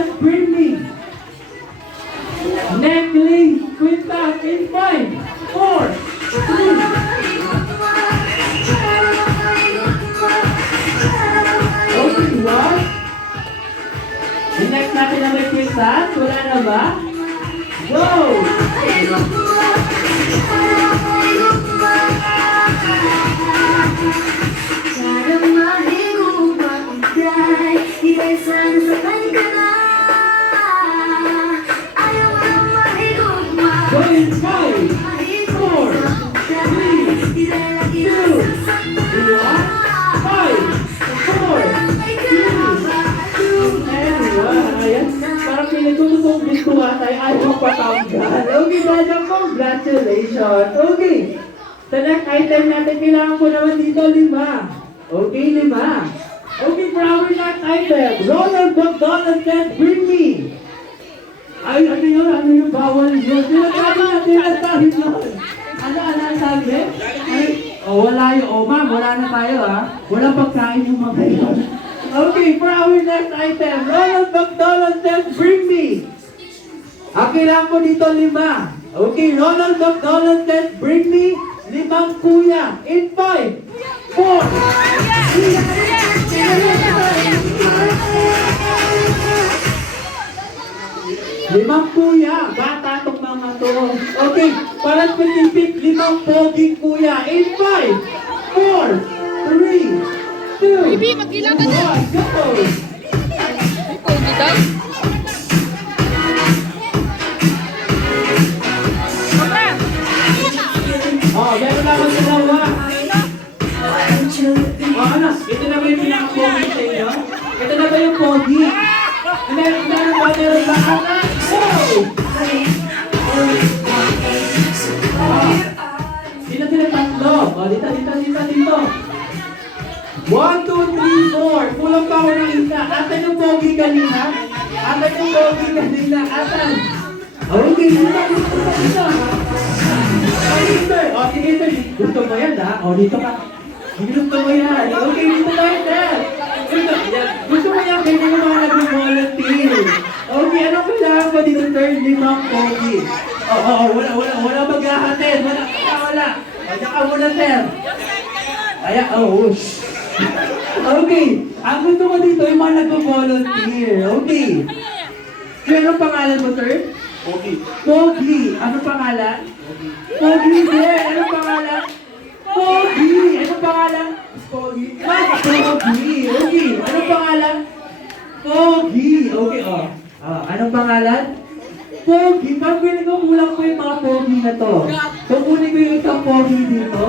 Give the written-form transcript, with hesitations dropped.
Let's bring me. Necklace, Quinta, in 5, 4, 3. Okay, what? I-next natin na may Quinta. Wala na ba? Go! Going 5, 4, 3, 2, 5, 4, 3, and 1. Ayan. Parang piling ko totoong gusto nga tayo ay magpatanggal. Okay, Dada, congratulations. Okay. Sa next item natin, kailangan ko naman dito 5. Okay, 5. Okay, for our next item, Ronald McDonald said, bring me. Ay, ano yun? Bawal yun. Tinatabi natin yun. Ano sabi? Ay, wala yun. Ma'am, wala na tayo, ha? Walang pagkain yung mga yun. Okay, for our next item, Ronald McDonald says, bring me. Kailangan ko dito 5. Okay, Ronald McDonald says, bring me 5 kuya. In 5, 4, 3, 5 kuya. Bata itong mga to. Okay, para specific, 5 poging kuya. In 5, 4, 3, 2, 1, go! Meron na ako sa dawa. Anak, ito na ba yung pinaka-pogi sa inyo? Ito na ba yung pogi? Meron ba? Anak? Sila tatlo. Dito. 1, 2, 3, 4. Kulang pa ako ng isa. Asan yung pogi kanina? Asan? Okay, dito. Sige, sir. Gusto mo yan, ha? Dito ka. Gusto mo yan. Okay, dito tayo, sir. Gusto mo yan, kaya mo mga nag-volunteer. Okay, ano kailangan ko dito, sir? 5 pogi. Wala maghahatid. Wala. Kaya ka muna, sir. Okay, ang gusto ko dito, yung mga nag-volunteer. Okay. Ano pangalan mo, sir? Pogi. Ano pangalan? Pogi. Ano pangalan? Pogi. Ano pangalan? Pogi. Okay. Ano pangalan? Pogi. Okay, anong pangalan? Pogi. Pagpili ko, kulang ko yung mga pogi na to. So, kunin ko yung isang pogi dito.